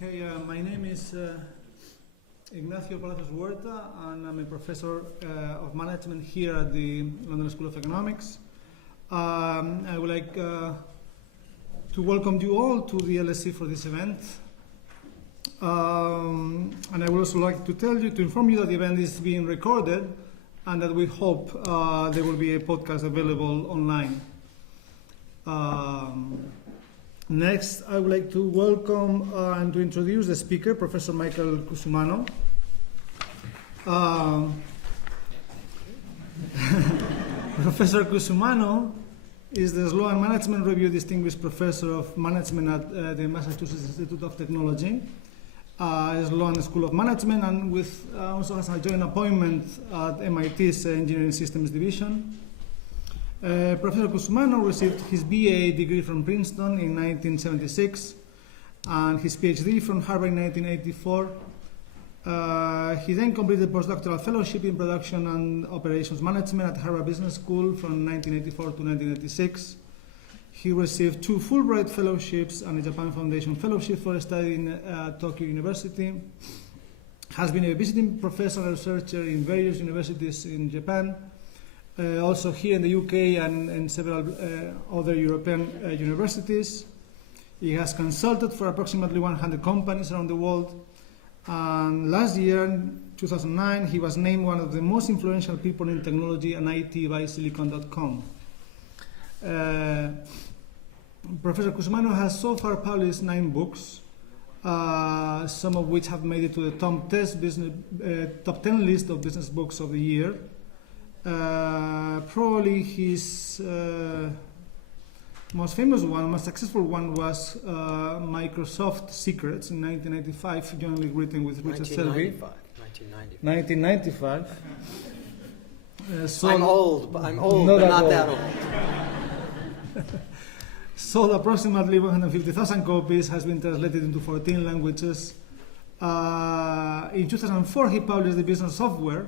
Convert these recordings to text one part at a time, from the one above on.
My name is Ignacio Palacios-Huerta, and I'm a professor of management here at the London School of Economics. I would like to welcome you all to the LSE for this event. And I would also like to inform you that the event is being recorded and that we hope there will be a podcast available online. Next, I would like to welcome and to introduce the speaker, Professor Michael Cusumano. Professor Cusumano is the Sloan Management Review Distinguished Professor of Management at the Massachusetts Institute of Technology, Sloan School of Management, and also has a joint appointment at MIT's Engineering Systems Division. Professor Cusumano received his BA degree from Princeton in 1976 and his PhD from Harvard in 1984. He then completed postdoctoral fellowship in production and operations management at Harvard Business School from 1984 to 1986. He received 2 Fulbright fellowships and a Japan Foundation fellowship for study at Tokyo University. Has been a visiting professor and researcher in various universities in Japan. Also here in the UK and in several other European universities. He has consulted for approximately 100 companies around the world. And last year, in 2009, he was named one of the most influential people in technology and IT by Silicon.com. Professor Cusumano has so far published 9 books, some of which have made it to the top 10 list of business books of the year. Probably his most famous one, most successful one, was Microsoft Secrets in 1995, jointly written with Richard Selby. 1995. I'm old, but not that old. Sold approximately 150,000 copies, has been translated into 14 languages. In 2004, he published The Business Software.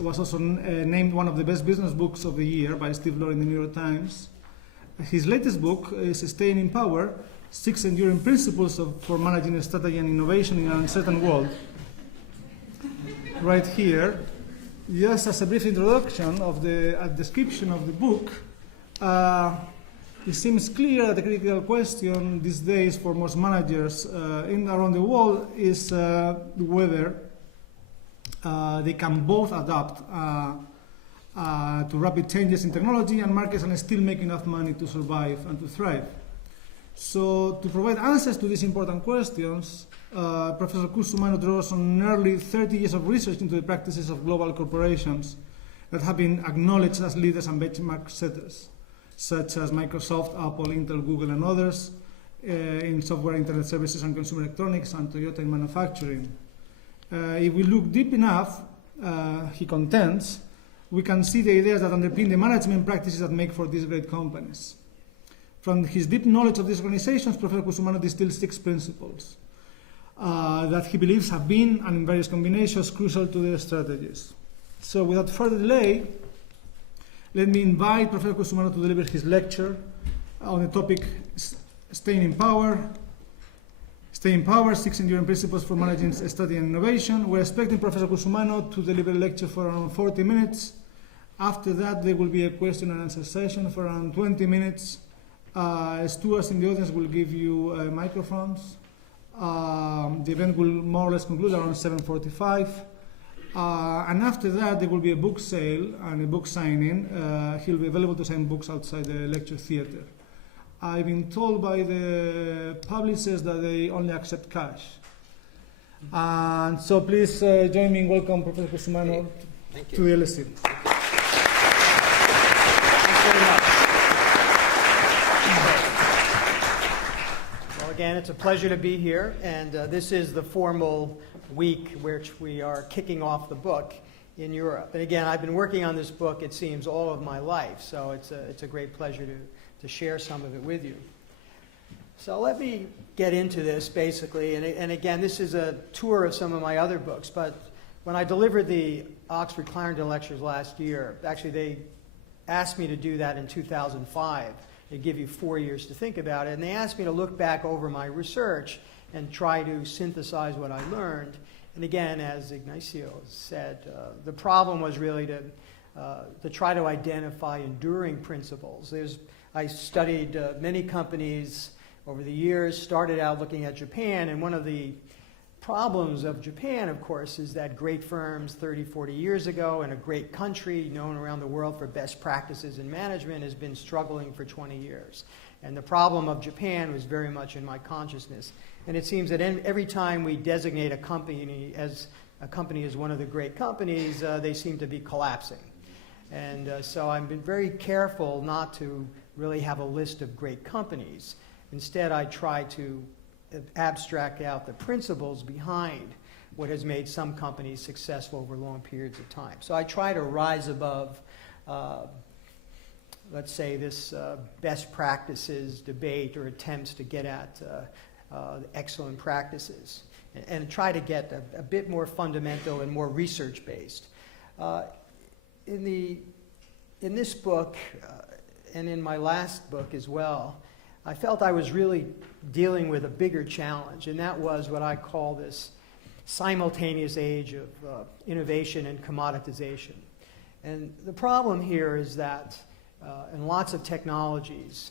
It was also named one of the best business books of the year by Steve Lohr in the New York Times. His latest book is Staying in Power, 6 Enduring Principles for Managing Strategy and Innovation in an Uncertain World. Right here, just as a brief introduction of a description of the book, it seems clear that the critical question these days for most managers around the world is whether they can both adapt to rapid changes in technology and markets and still make enough money to survive and to thrive. So to provide answers to these important questions, Professor Cusumano draws on nearly 30 years of research into the practices of global corporations that have been acknowledged as leaders and benchmark setters, such as Microsoft, Apple, Intel, Google, and others in software, internet services, and consumer electronics, and Toyota in manufacturing. If we look deep enough, he contends, we can see the ideas that underpin the management practices that make for these great companies. From his deep knowledge of these organizations, Professor Cusumano distills 6 principles that he believes have been, and in various combinations, crucial to their strategies. So without further delay, let me invite Professor Cusumano to deliver his lecture on the topic Staying in Power. Stay in Power, 6 Enduring Principles for Managing Strategy and Innovation. We're expecting Professor Cusumano to deliver a lecture for around 40 minutes. After that, there will be a question and answer session for around 20 minutes. Stewards in the audience will give you microphones. The event will more or less conclude around 7:45. And after that, there will be a book sale and a book signing. He'll be available to sign books outside the lecture theater. I've been told by the publishers that they only accept cash. And so please join me in welcome Professor Cusumano to the LSE. Well, again, it's a pleasure to be here, and this is the formal week which we are kicking off the book in Europe. And again, I've been working on this book, it seems, all of my life, so it's a great pleasure to share some of it with you. So let me get into this basically, and again, this is a tour of some of my other books, but when I delivered the Oxford Clarendon Lectures last year, actually they asked me to do that in 2005. They give you 4 years to think about it, and they asked me to look back over my research and try to synthesize what I learned. And again, as Ignacio said, the problem was really to try to identify enduring principles. I studied many companies over the years, started out looking at Japan, and one of the problems of Japan, of course, is that great firms 30, 40 years ago and a great country known around the world for best practices in management has been struggling for 20 years. And the problem of Japan was very much in my consciousness. And it seems that every time we designate a company as one of the great companies, they seem to be collapsing. And so I've been very careful not to really have a list of great companies. Instead, I try to abstract out the principles behind what has made some companies successful over long periods of time. So I try to rise above, let's say, this best practices debate or attempts to get at excellent practices, and try to get a bit more fundamental and more research-based. In this book, and in my last book as well, I felt I was really dealing with a bigger challenge, and that was what I call this simultaneous age of innovation and commoditization. And the problem here is that in lots of technologies,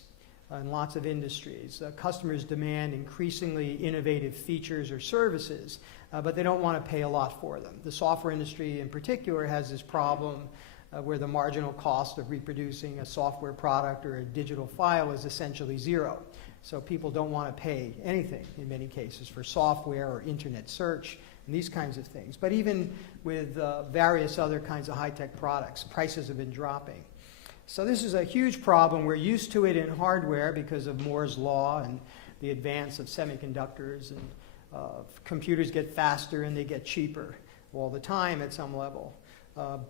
in lots of industries, customers demand increasingly innovative features or services, but they don't want to pay a lot for them. The software industry in particular has this problem where the marginal cost of reproducing a software product or a digital file is essentially zero. So people don't want to pay anything in many cases for software or internet search and these kinds of things. But even with various other kinds of high-tech products, prices have been dropping. So this is a huge problem. We're used to it in hardware because of Moore's law and the advance of semiconductors, and computers get faster and they get cheaper all the time at some level.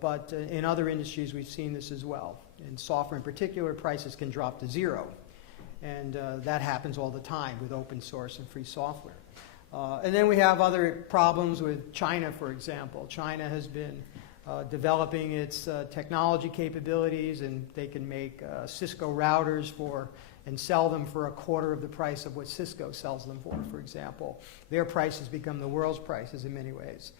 But in other industries, we've seen this as well. In software in particular, prices can drop to zero. And that happens all the time with open source and free software. And then we have other problems with China, for example. China has been developing its technology capabilities, and they can make Cisco routers and sell them for a quarter of the price of what Cisco sells them for example. Their prices become the world's prices in many ways.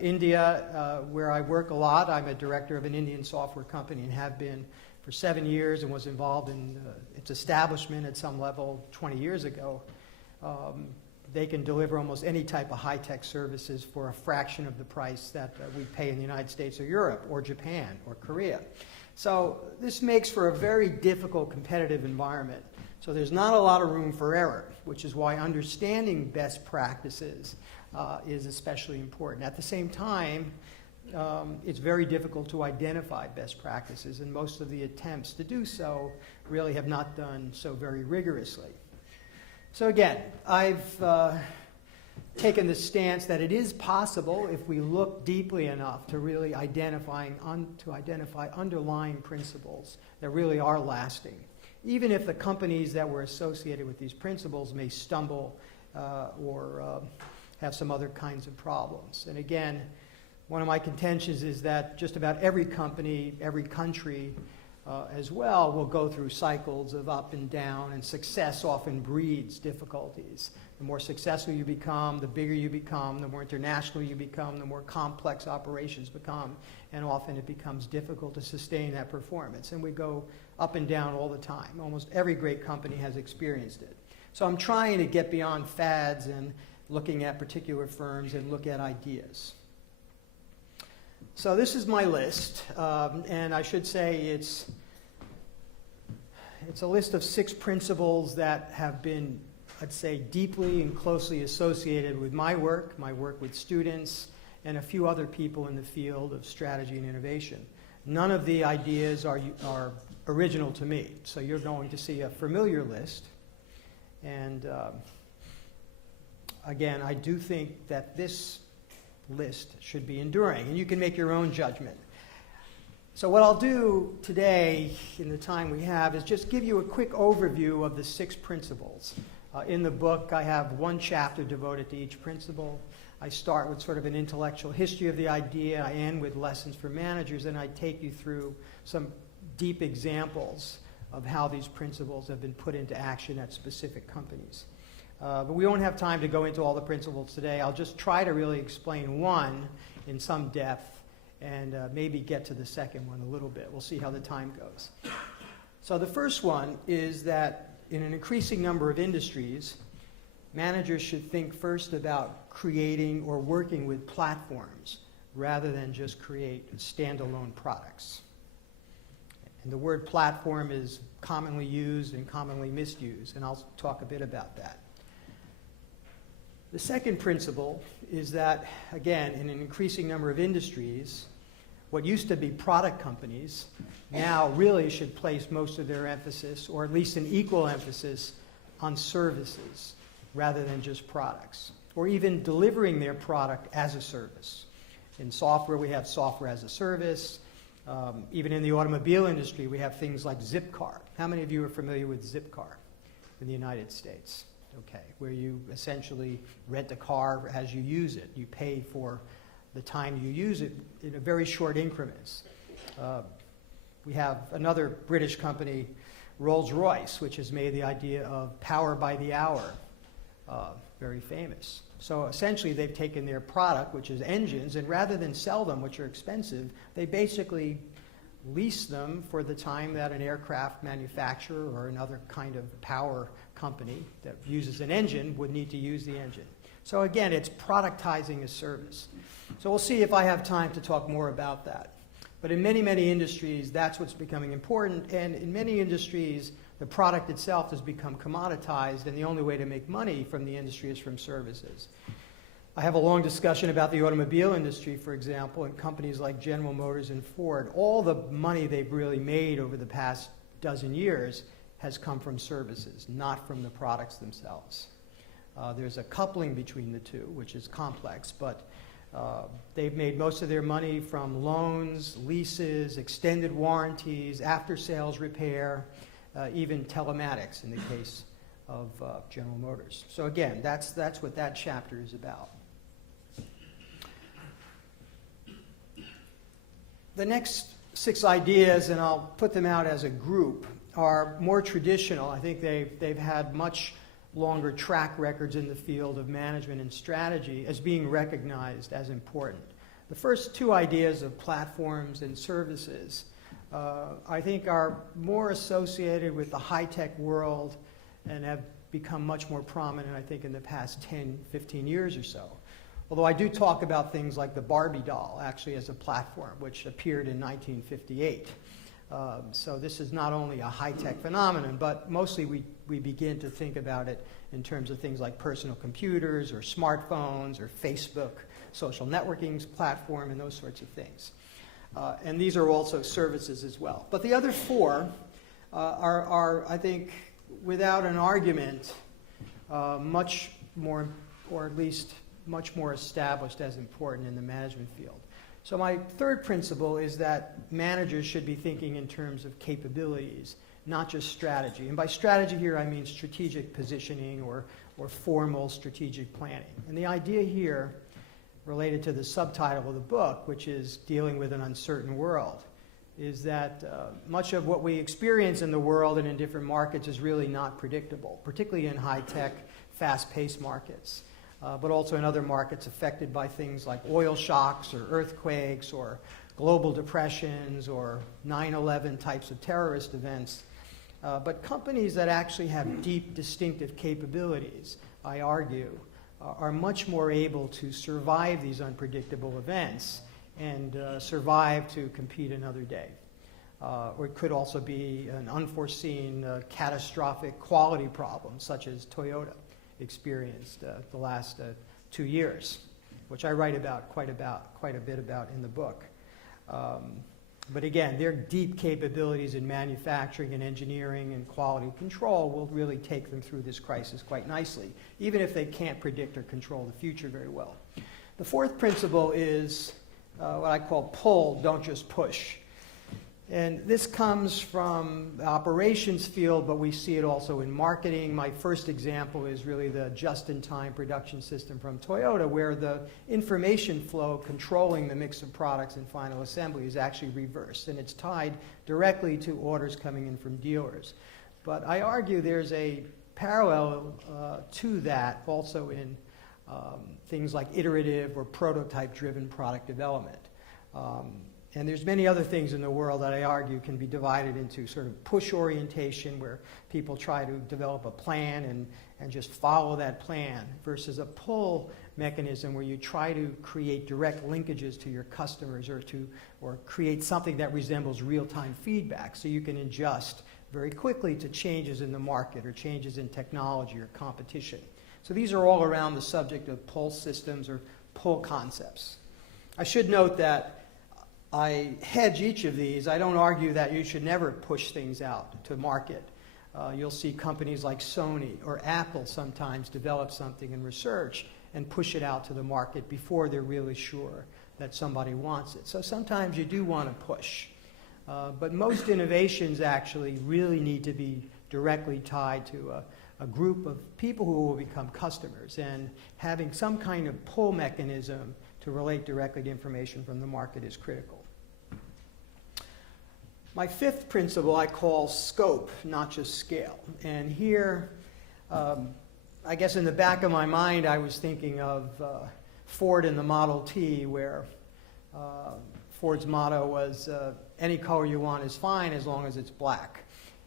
India, where I work a lot, I'm a director of an Indian software company and have been for 7 years, and was involved in its establishment at some level 20 years ago. They can deliver almost any type of high-tech services for a fraction of the price that we pay in the United States or Europe or Japan or Korea. So this makes for a very difficult competitive environment. So there's not a lot of room for error, which is why understanding best practices is especially important. At the same time, it's very difficult to identify best practices, and most of the attempts to do so really have not done so very rigorously. So again, I've taken the stance that it is possible, if we look deeply enough, to really identify underlying principles that really are lasting, even if the companies that were associated with these principles may stumble or have some other kinds of problems. And again, one of my contentions is that just about every company, every country as well, will go through cycles of up and down, and success often breeds difficulties. The more successful you become, the bigger you become, the more international you become, the more complex operations become, and often it becomes difficult to sustain that performance. And we go up and down all the time. Almost every great company has experienced it. So I'm trying to get beyond fads and looking at particular firms and look at ideas. So this is my list, and I should say it's a list of 6 principles that have been, I'd say, deeply and closely associated with my work with students, and a few other people in the field of strategy and innovation. None of the ideas are original to me, so you're going to see a familiar list. And again, I do think that this list should be enduring, and you can make your own judgment. So what I'll do today, in the time we have, is just give you a quick overview of the 6 principles. In the book, I have one chapter devoted to each principle. I start with sort of an intellectual history of the idea. I end with lessons for managers, and I take you through some deep examples of how these principles have been put into action at specific companies. But we won't have time to go into all the principles today. I'll just try to really explain one in some depth and maybe get to the second one a little bit. We'll see how the time goes. So the first one is that in an increasing number of industries, managers should think first about creating or working with platforms rather than just create standalone products. And the word platform is commonly used and commonly misused, and I'll talk a bit about that. The second principle is that, again, in an increasing number of industries, what used to be product companies now really should place most of their emphasis, or at least an equal emphasis, on services rather than just products, or even delivering their product as a service. In software, we have software as a service. Even in the automobile industry, we have things like Zipcar. How many of you are familiar with Zipcar in the United States? Okay, where you essentially rent a car as you use it. You pay for the time you use it in a very short increments. We have another British company, Rolls-Royce, which has made the idea of power by the hour very famous. So essentially they've taken their product, which is engines, and rather than sell them, which are expensive, they basically lease them for the time that an aircraft manufacturer or another kind of power company that uses an engine would need to use the engine. So again, it's productizing a service. So we'll see if I have time to talk more about that. But in many, many industries, that's what's becoming important. And in many industries, the product itself has become commoditized, and the only way to make money from the industry is from services. I have a long discussion about the automobile industry, for example, and companies like General Motors and Ford. All the money they've really made over the past dozen years has come from services, not from the products themselves. There's a coupling between the two, which is complex, but they've made most of their money from loans, leases, extended warranties, after-sales repair, even telematics in the case of General Motors. So again, that's what that chapter is about. The next 6 ideas, and I'll put them out as a group, are more traditional. I think they've had much longer track records in the field of management and strategy as being recognized as important. The first 2 ideas of platforms and services I think are more associated with the high-tech world and have become much more prominent, I think, in the past 10, 15 years or so. Although I do talk about things like the Barbie doll, actually, as a platform, which appeared in 1958. So this is not only a high-tech phenomenon, but mostly we begin to think about it in terms of things like personal computers or smartphones or Facebook, social networking platform, and those sorts of things. And these are also services as well. But the other 4 are, I think, without an argument, much more, or at least much more established as important in the management field. So my third principle is that managers should be thinking in terms of capabilities, not just strategy. And by strategy here, I mean strategic positioning or formal strategic planning. And the idea here, related to the subtitle of the book, which is dealing with an uncertain world, is that much of what we experience in the world and in different markets is really not predictable, particularly in high-tech, fast-paced markets. But also in other markets affected by things like oil shocks or earthquakes or global depressions or 9/11 types of terrorist events. But companies that actually have deep, distinctive capabilities, I argue, are much more able to survive these unpredictable events and survive to compete another day. Or it could also be an unforeseen catastrophic quality problem, such as Toyota experienced the last 2 years, which I write about quite a bit about in the book. But again, their deep capabilities in manufacturing and engineering and quality control will really take them through this crisis quite nicely, even if they can't predict or control the future very well. The fourth principle is what I call pull, don't just push. And this comes from the operations field, but we see it also in marketing. My first example is really the just-in-time production system from Toyota, where the information flow controlling the mix of products and final assembly is actually reversed, and it's tied directly to orders coming in from dealers. But I argue there's a parallel to that also in things like iterative or prototype-driven product development. And there's many other things in the world that I argue can be divided into sort of push orientation, where people try to develop a plan and just follow that plan, versus a pull mechanism where you try to create direct linkages to your customers or create something that resembles real-time feedback so you can adjust very quickly to changes in the market or changes in technology or competition. So these are all around the subject of pull systems or pull concepts. I should note that I hedge each of these. I don't argue that you should never push things out to market. You'll see companies like Sony or Apple sometimes develop something in research and push it out to the market before they're really sure that somebody wants it. So sometimes you do want to push. But most innovations actually really need to be directly tied to a group of people who will become customers, and having some kind of pull mechanism to relate directly to information from the market is critical. My fifth principle I call scope, not just scale. And here, I guess in the back of my mind, I was thinking of Ford and the Model T, where Ford's motto was, any color you want is fine as long as it's black.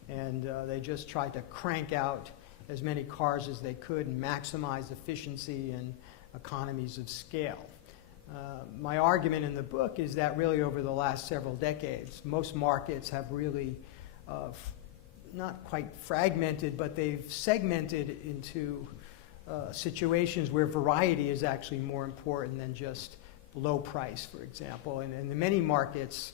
And they just tried to crank out as many cars as they could and maximize efficiency and economies of scale. My argument in the book is that really over the last several decades, most markets have really not quite fragmented, but they've segmented into situations where variety is actually more important than just low price, for example. And in many markets,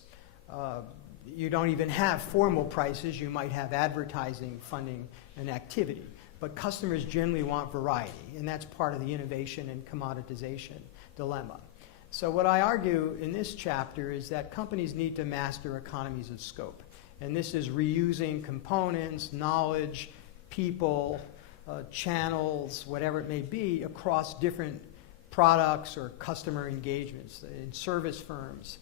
you don't even have formal prices. You might have advertising, funding, and activity. But customers generally want variety, and that's part of the innovation and commoditization dilemma. So what I argue in this chapter is that companies need to master economies of scope. And this is reusing components, knowledge, people, channels, whatever it may be, across different products or customer engagements. In service firms,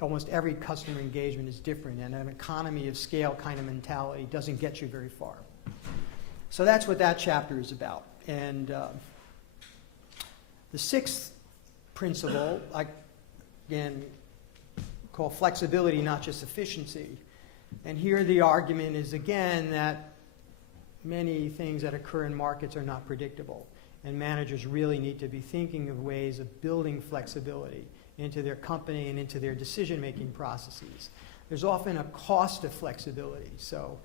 almost every customer engagement is different, and an economy of scale kind of mentality doesn't get you very far. So that's what that chapter is about. And the sixth principle, I again call flexibility, not just efficiency. And here the argument is again that many things that occur in markets are not predictable, and managers really need to be thinking of ways of building flexibility into their company and into their decision-making processes. There's often a cost of flexibility, so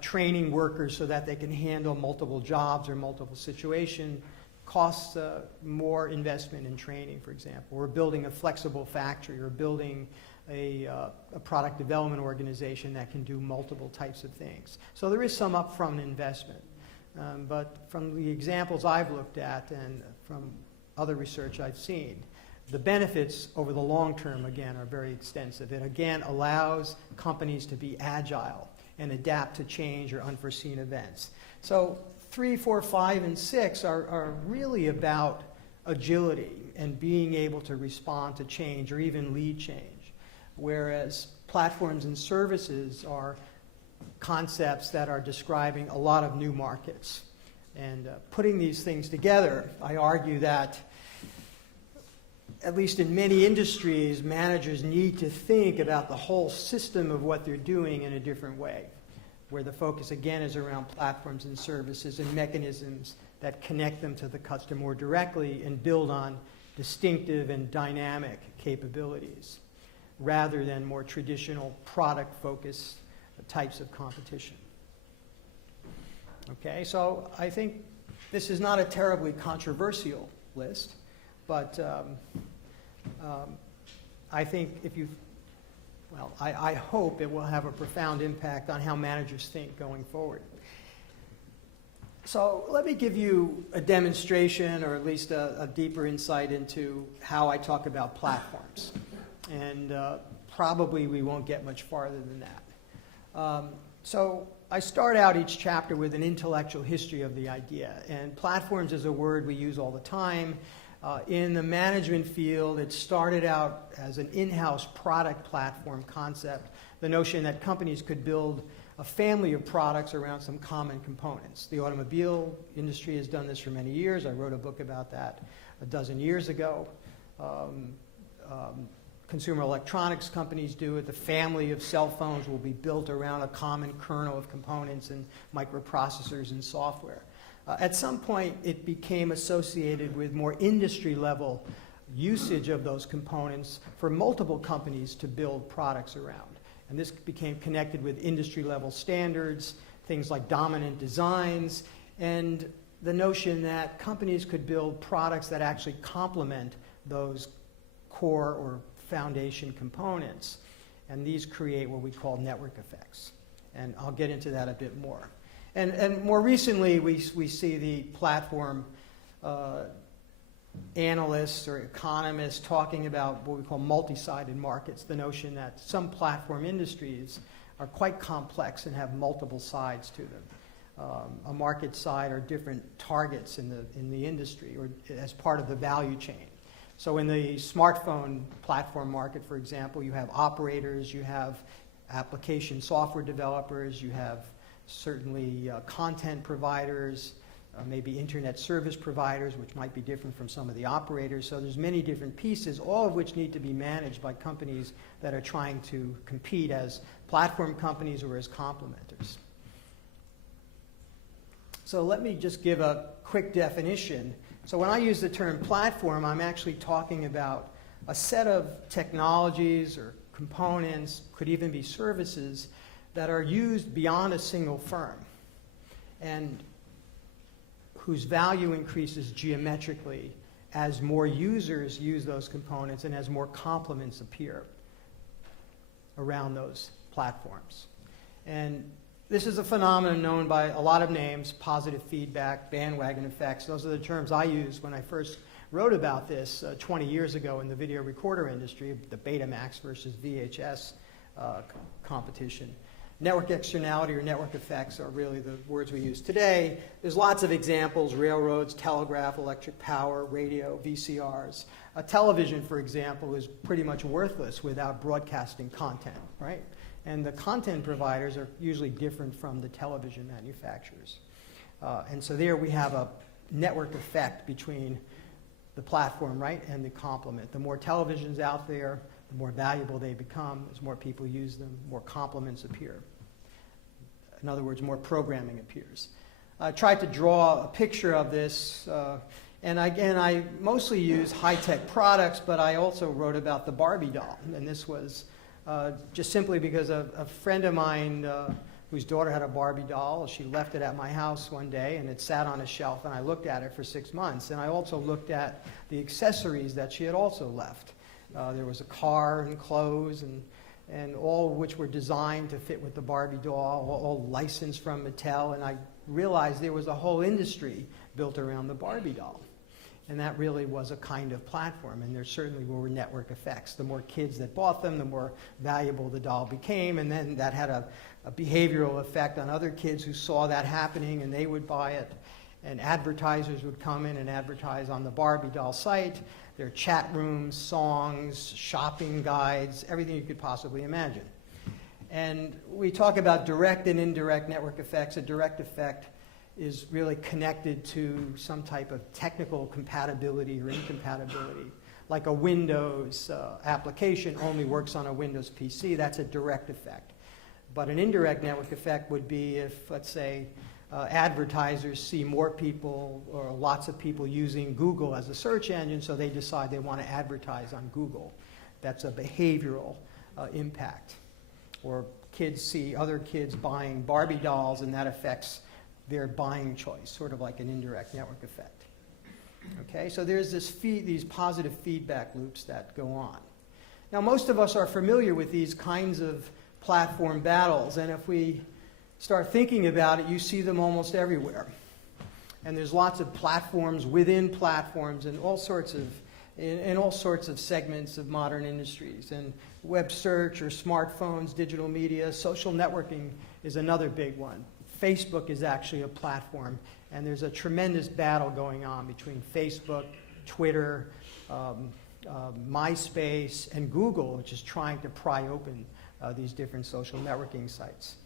training workers so that they can handle multiple jobs or multiple situations costs more investment in training, for example. Or building a flexible factory, or building a product development organization that can do multiple types of things. So there is some upfront investment. But from the examples I've looked at and from other research I've seen, the benefits over the long term, again, are very extensive. It, again, allows companies to be agile and adapt to change or unforeseen events. So 3, 4, 5, and 6 are really about agility and being able to respond to change or even lead change, whereas platforms and services are concepts that are describing a lot of new markets. And putting these things together, I argue that, at least in many industries, managers need to think about the whole system of what they're doing in a different way, where the focus again is around platforms and services and mechanisms that connect them to the customer more directly and build on distinctive and dynamic capabilities, rather than more traditional product-focused types of competition. Okay, so I think this is not a terribly controversial list, but I think if you, well, I hope it will have a profound impact on how managers think going forward. So let me give you a demonstration, or at least a deeper insight into how I talk about platforms. And probably we won't get much farther than that. So I start out each chapter with an intellectual history of the idea. And platforms is a word we use all the time. In the management field, it started out as an in-house product platform concept, the notion that companies could build a family of products around some common components. The automobile industry has done this for many years. I wrote a book about that a dozen years ago. Consumer electronics companies do it. The family of cell phones will be built around a common kernel of components and microprocessors and software. At some point, it became associated with more industry-level usage of those components for multiple companies to build products around. And this became connected with industry-level standards, things like dominant designs, and the notion that companies could build products that actually complement those core or foundation components. And these create what we call network effects. And I'll get into that a bit more. And more recently, we see the platform analysts or economists talking about what we call multi-sided markets, the notion that some platform industries are quite complex and have multiple sides to them. A market side are different targets in the industry or as part of the value chain. So in the smartphone platform market, for example, you have operators, you have application software developers, you have certainly content providers, maybe internet service providers, which might be different from some of the operators. So there's many different pieces, all of which need to be managed by companies that are trying to compete as platform companies or as complementers. So let me just give a quick definition. So when I use the term platform, I'm actually talking about a set of technologies or components, could even be services, that are used beyond a single firm and whose value increases geometrically as more users use those components and as more complements appear around those platforms. And this is a phenomenon known by a lot of names: positive feedback, bandwagon effects. Those are the terms I used when I first wrote about this 20 years ago in the video recorder industry, the Betamax versus VHS competition. Network externality or network effects are really the words we use today. There's lots of examples: railroads, telegraph, electric power, radio, VCRs. A television, for example, is pretty much worthless without broadcasting content, right? And the content providers are usually different from the television manufacturers. And so there we have a network effect between the platform, right, and the complement. The more televisions out there, the more valuable they become. As more people use them, more complements appear. In other words, more programming appears. I tried to draw a picture of this, and again, I mostly use high-tech products, but I also wrote about the Barbie doll. And this was just simply because a friend of mine whose daughter had a Barbie doll, she left it at my house one day, and it sat on a shelf, and I looked at it for 6 months. And I also looked at the accessories that she had also left. There was a car and clothes, and all of which were designed to fit with the Barbie doll, all licensed from Mattel, and I realized there was a whole industry built around the Barbie doll. And that really was a kind of platform, and there certainly were network effects. The more kids that bought them, the more valuable the doll became, and then that had a behavioral effect on other kids who saw that happening, and they would buy it. And advertisers would come in and advertise on the Barbie doll site. There are chat rooms, songs, shopping guides, everything you could possibly imagine. And we talk about direct and indirect network effects. A direct effect is really connected to some type of technical compatibility or incompatibility. Like a Windows application only works on a Windows PC. That's a direct effect. But an indirect network effect would be if, let's say, advertisers see more people or lots of people using Google as a search engine, so they decide they want to advertise on Google. That's a behavioral impact. Or kids see other kids buying Barbie dolls, and that affects their buying choice, sort of like an indirect network effect. Okay, so there's these positive feedback loops that go on. Now, most of us are familiar with these kinds of platform battles, and if we start thinking about it, you see them almost everywhere. And there's lots of platforms within platforms and all sorts of segments of modern industries. And web search or smartphones, digital media, social networking is another big one. Facebook is actually a platform, and there's a tremendous battle going on between Facebook, Twitter, MySpace, and Google, which is trying to pry open these different social networking sites.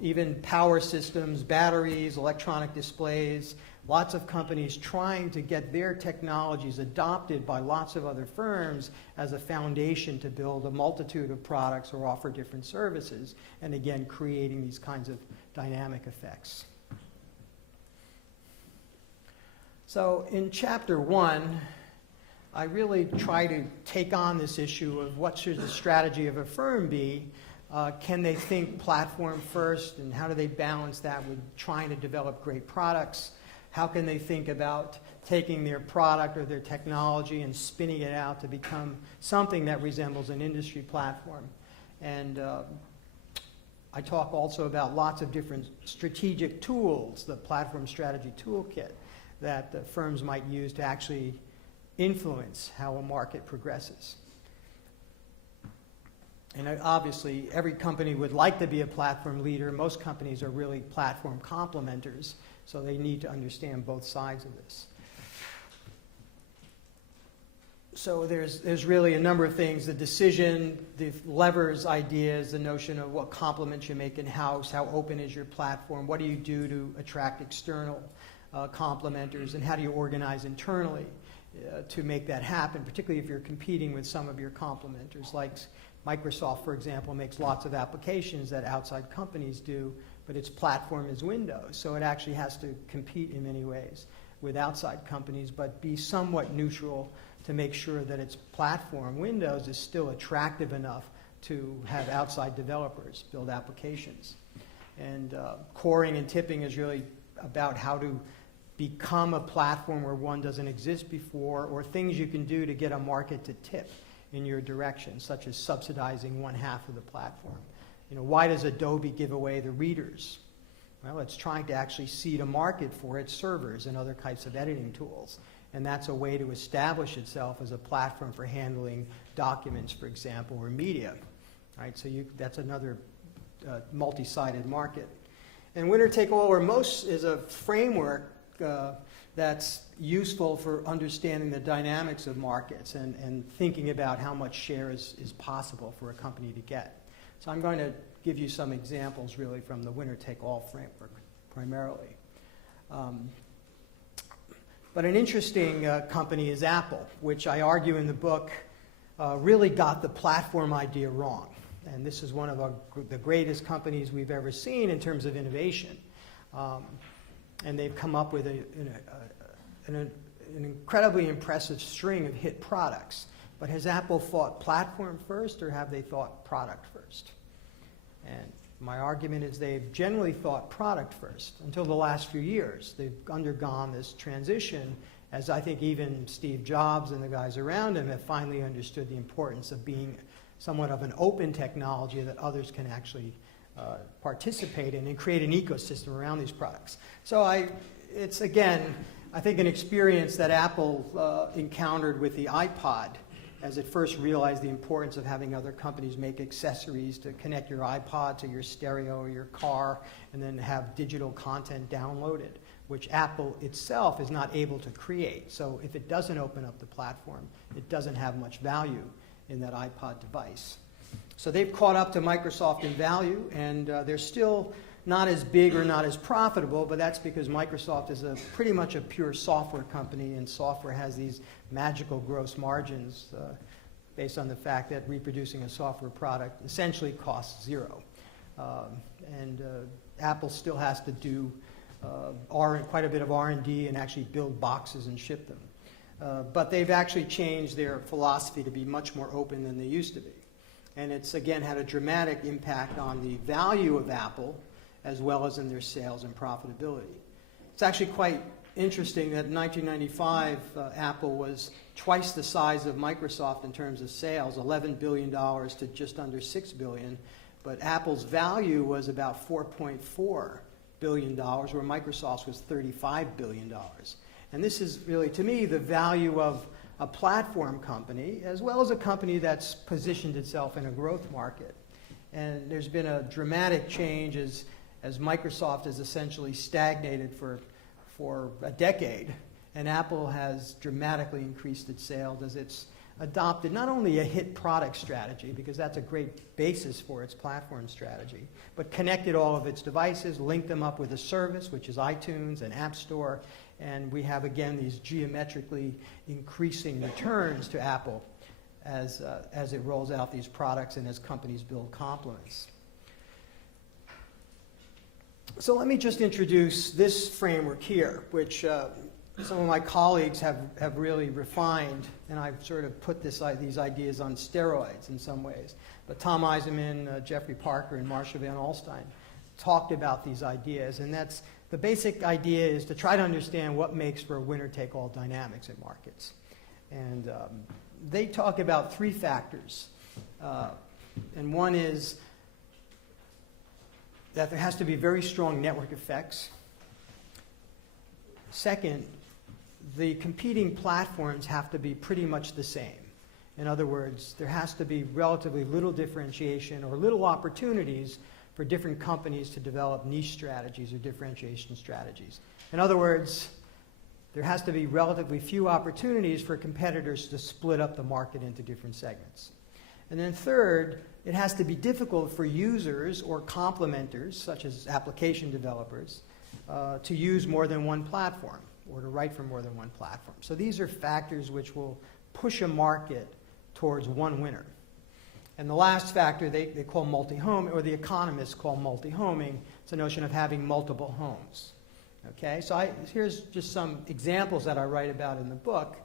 Even power systems, batteries, electronic displays, lots of companies trying to get their technologies adopted by lots of other firms as a foundation to build a multitude of products or offer different services, and again, creating these kinds of dynamic effects. So in chapter 1, I really try to take on this issue of what should the strategy of a firm be. Can they think platform first, and how do they balance that with trying to develop great products? How can they think about taking their product or their technology and spinning it out to become something that resembles an industry platform? And I talk also about lots of different strategic tools, the platform strategy toolkit, that the firms might use to actually influence how a market progresses. And obviously, every company would like to be a platform leader. Most companies are really platform complementers, so they need to understand both sides of this. So there's really a number of things: the decision, the levers, ideas, the notion of what complements you make in-house, how open is your platform, what do you do to attract external complementers, and how do you organize internally to make that happen, particularly if you're competing with some of your complementers. Like Microsoft, for example, makes lots of applications that outside companies do, but its platform is Windows, so it actually has to compete in many ways with outside companies, but be somewhat neutral to make sure that its platform, Windows, is still attractive enough to have outside developers build applications. And coring and tipping is really about how to become a platform where one doesn't exist before, or things you can do to get a market to tip in your direction, such as subsidizing one half of the platform. You know, why does Adobe give away the readers? Well, it's trying to actually seed a market for its servers and other types of editing tools. And that's a way to establish itself as a platform for handling documents, for example, or media. Right? So that's another multi-sided market. And winner take all or most is a framework that's useful for understanding the dynamics of markets and thinking about how much share is possible for a company to get. So I'm going to give you some examples really from the winner take all framework primarily. But an interesting company is Apple, which I argue in the book really got the platform idea wrong. And this is one of the greatest companies we've ever seen in terms of innovation. And they've come up with an incredibly impressive string of hit products. But has Apple thought platform first, or have they thought product first? And my argument is they've generally thought product first until the last few years. They've undergone this transition, as I think even Steve Jobs and the guys around him have finally understood the importance of being somewhat of an open technology that others can actually participate in and create an ecosystem around these products. So it's again, I think, an experience that Apple encountered with the iPod as it first realized the importance of having other companies make accessories to connect your iPod to your stereo or your car and then have digital content downloaded, which Apple itself is not able to create. So if it doesn't open up the platform, it doesn't have much value in that iPod device. So they've caught up to Microsoft in value, and they're still not as big or not as profitable, but that's because Microsoft is pretty much a pure software company, and software has these magical gross margins based on the fact that reproducing a software product essentially costs zero. Apple still has to do quite a bit of R&D and actually build boxes and ship them. But they've actually changed their philosophy to be much more open than they used to be. And it's, again, had a dramatic impact on the value of Apple, as well as in their sales and profitability. It's actually quite interesting that in 1995, Apple was twice the size of Microsoft in terms of sales, $11 billion to just under $6 billion. But Apple's value was about $4.4 billion, where Microsoft's was $35 billion. And this is really, to me, the value of a platform company, as well as a company that's positioned itself in a growth market. And there's been a dramatic change as Microsoft has essentially stagnated for a decade, and Apple has dramatically increased its sales as it's adopted not only a hit product strategy, because that's a great basis for its platform strategy, but connected all of its devices, linked them up with a service, which is iTunes and App Store, and we have, again, these geometrically increasing returns to Apple as it rolls out these products and as companies build complements. So let me just introduce this framework here, which some of my colleagues have really refined, and I've sort of put these ideas on steroids in some ways. But Tom Eisenman, Jeffrey Parker, and Marcia Van Alstyne talked about these ideas, and that's the basic idea is to try to understand what makes for a winner-take-all dynamics in markets. And they talk about three factors, and one is that there has to be very strong network effects. Second, the competing platforms have to be pretty much the same. In other words, there has to be relatively little differentiation or little opportunities for different companies to develop niche strategies or differentiation strategies. In other words, there has to be relatively few opportunities for competitors to split up the market into different segments. And then third, it has to be difficult for users or complementers, such as application developers, to use more than one platform or to write for more than one platform. So these are factors which will push a market towards one winner. And the last factor they call multi-home, or the economists call multi-homing. It's a notion of having multiple homes. Okay, so here's just some examples that I write about in the book.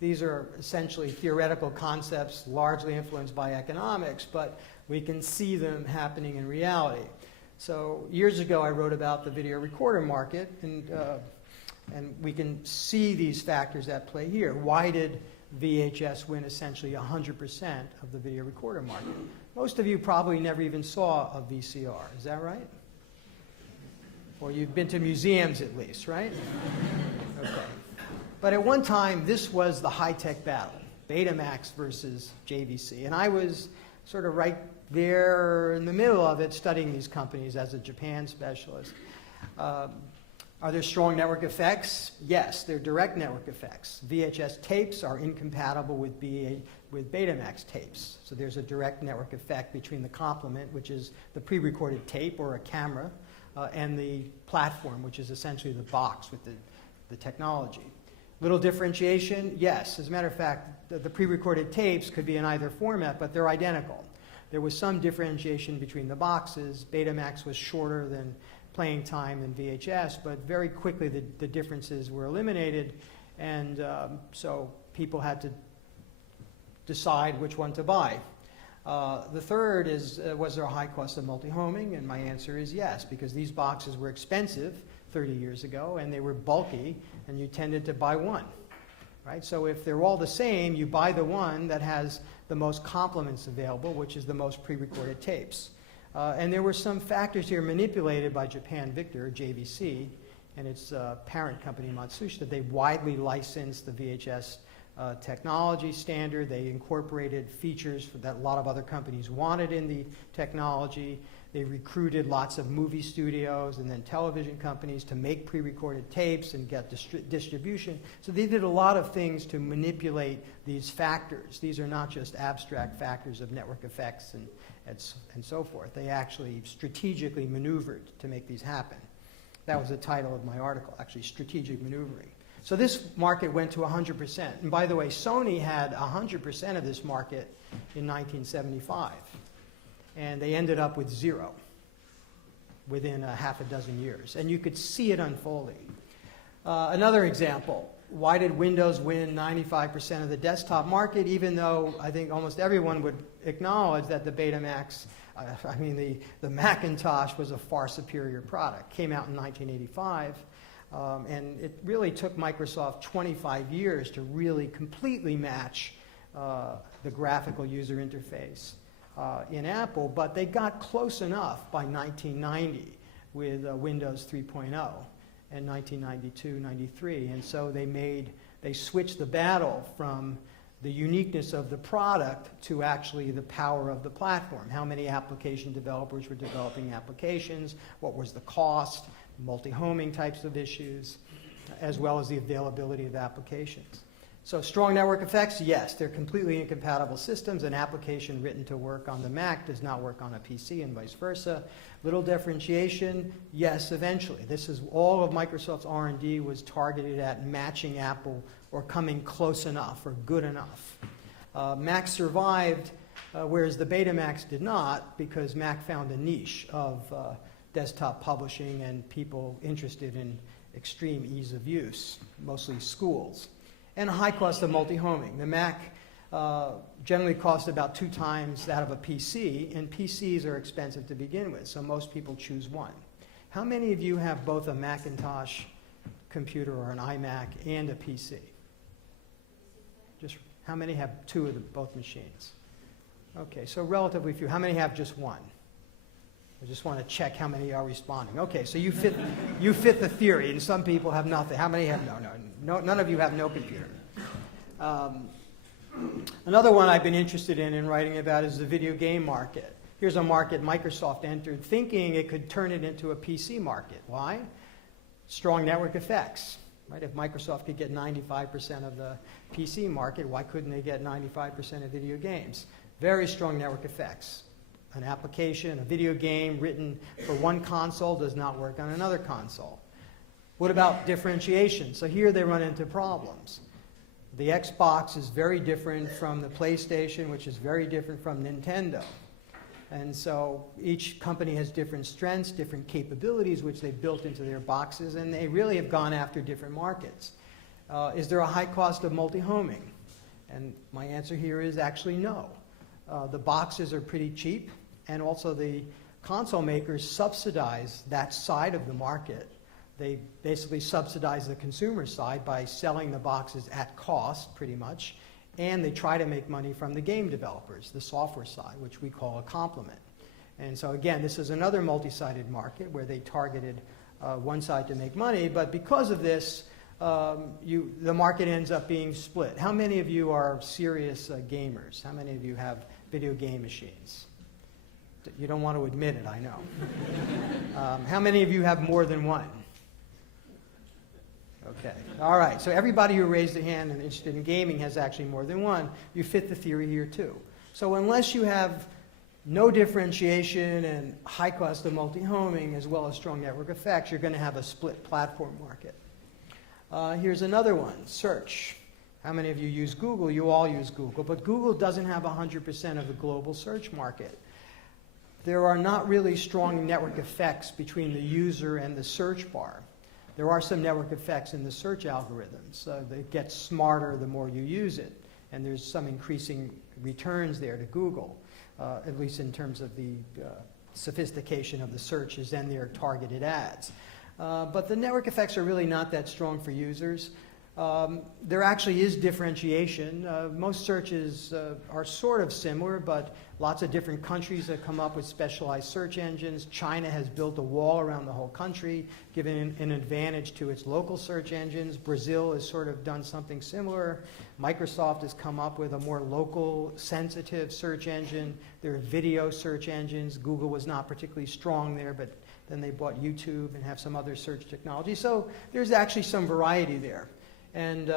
These are essentially theoretical concepts largely influenced by economics, but we can see them happening in reality. So years ago I wrote about the video recorder market, and we can see these factors at play here. Why did VHS win essentially 100% of the video recorder market? Most of you probably never even saw a VCR, is that right? Or you've been to museums at least, right? Okay. But at one time, this was the high-tech battle, Betamax versus JVC. And I was sort of right there in the middle of it, studying these companies as a Japan specialist. Are there strong network effects? Yes, they're direct network effects. VHS tapes are incompatible with Betamax tapes. So there's a direct network effect between the complement, which is the pre-recorded tape or a camera, and the platform, which is essentially the box with the technology. Little differentiation? Yes. As a matter of fact, the pre-recorded tapes could be in either format, but they're identical. There was some differentiation between the boxes. Betamax was shorter than playing time than VHS, but very quickly the differences were eliminated, and so people had to decide which one to buy. The third is, was there a high cost of multi-homing? And my answer is yes, because these boxes were expensive 30 years ago, and they were bulky, and you tended to buy one. Right? So if they're all the same, you buy the one that has the most complements available, which is the most pre-recorded tapes. And there were some factors here manipulated by Japan Victor, JVC, and its parent company Matsushita. They widely licensed the VHS technology standard. They incorporated features that a lot of other companies wanted in the technology. They recruited lots of movie studios and then television companies to make pre-recorded tapes and get distribution. So they did a lot of things to manipulate these factors. These are not just abstract factors of network effects and so forth. They actually strategically maneuvered to make these happen. That was the title of my article, actually, Strategic Maneuvering. So this market went to 100%. And by the way, Sony had 100% of this market in 1975. And they ended up with zero within a half a dozen years. And you could see it unfolding. Another example, why did Windows win 95% of the desktop market, even though I think almost everyone would acknowledge that the Betamax, the Macintosh was a far superior product. Came out in 1985. And it really took Microsoft 25 years to really completely match the graphical user interface in Apple, but they got close enough by 1990 with Windows 3.0 and 1992, 93. And so they switched the battle from the uniqueness of the product to actually the power of the platform. How many application developers were developing applications? What was the cost? Multi-homing types of issues, as well as the availability of applications. So strong network effects, yes, they're completely incompatible systems. An application written to work on the Mac does not work on a PC and vice versa. Little differentiation, yes, eventually. This is all of Microsoft's R&D was targeted at matching Apple or coming close enough or good enough. Mac survived, whereas the Betamax did not, because Mac found a niche of desktop publishing and people interested in extreme ease of use, mostly schools. And a high cost of multi-homing. The Mac generally costs about 2 times that of a PC, and PCs are expensive to begin with, so most people choose one. How many of you have both a Macintosh computer or an iMac and a PC? Just how many have 2 of both machines? Okay, so relatively few. How many have just one? I just want to check how many are responding. Okay, so you fit the theory, and some people have nothing. How many have no, none of you have no computer. Another one I've been interested in writing about is the video game market. Here's a market Microsoft entered thinking it could turn it into a PC market. Why? Strong network effects. Right? If Microsoft could get 95% of the PC market, why couldn't they get 95% of video games? Very strong network effects. An application, a video game written for one console does not work on another console. What about differentiation? So here they run into problems. The Xbox is very different from the PlayStation, which is very different from Nintendo. And so each company has different strengths, different capabilities, which they've built into their boxes, and they really have gone after different markets. Is there a high cost of multi-homing? And my answer here is actually no. The boxes are pretty cheap, and also the console makers subsidize that side of the market. They basically subsidize the consumer side by selling the boxes at cost, pretty much, and they try to make money from the game developers, the software side, which we call a complement. And so again, this is another multi-sided market where they targeted one side to make money, but because of this, the market ends up being split. How many of you are serious gamers? How many of you have video game machines? You don't want to admit it, I know. How many of you have more than one? Okay, all right. So everybody who raised a hand and interested in gaming has actually more than one. You fit the theory here too. So unless you have no differentiation and high cost of multi-homing as well as strong network effects, you're going to have a split platform market. Here's another one, search. How many of you use Google? You all use Google, but Google doesn't have 100% of the global search market. There are not really strong network effects between the user and the search bar. There are some network effects in the search algorithms. They get smarter the more you use it, and there's some increasing returns there to Google, at least in terms of the sophistication of the searches and their targeted ads. But the network effects are really not that strong for users. There actually is differentiation. Most searches are sort of similar, but lots of different countries have come up with specialized search engines. China has built a wall around the whole country, giving an advantage to its local search engines. Brazil has sort of done something similar. Microsoft has come up with a more local, sensitive search engine. There are video search engines. Google was not particularly strong there, but then they bought YouTube and have some other search technology. So there's actually some variety there. And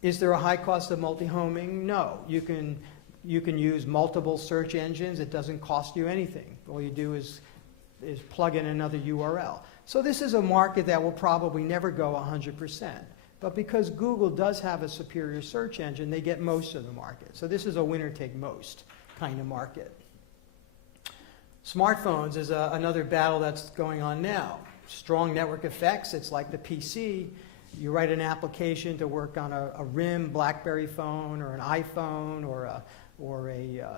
is there a high cost of multi-homing? No. You can use multiple search engines. It doesn't cost you anything. All you do is plug in another URL. So this is a market that will probably never go 100%. But because Google does have a superior search engine, they get most of the market. So this is a winner-take-most kind of market. Smartphones is another battle that's going on now. Strong network effects. It's like the PC. You write an application to work on a RIM BlackBerry phone or an iPhone or a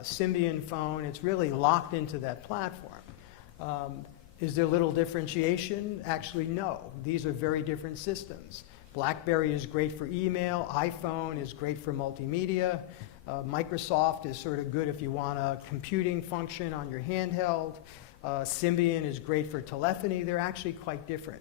Symbian phone. It's really locked into that platform. Is there little differentiation? Actually, no. These are very different systems. BlackBerry is great for email. iPhone is great for multimedia. Microsoft is sort of good if you want a computing function on your handheld. Symbian is great for telephony. They're actually quite different.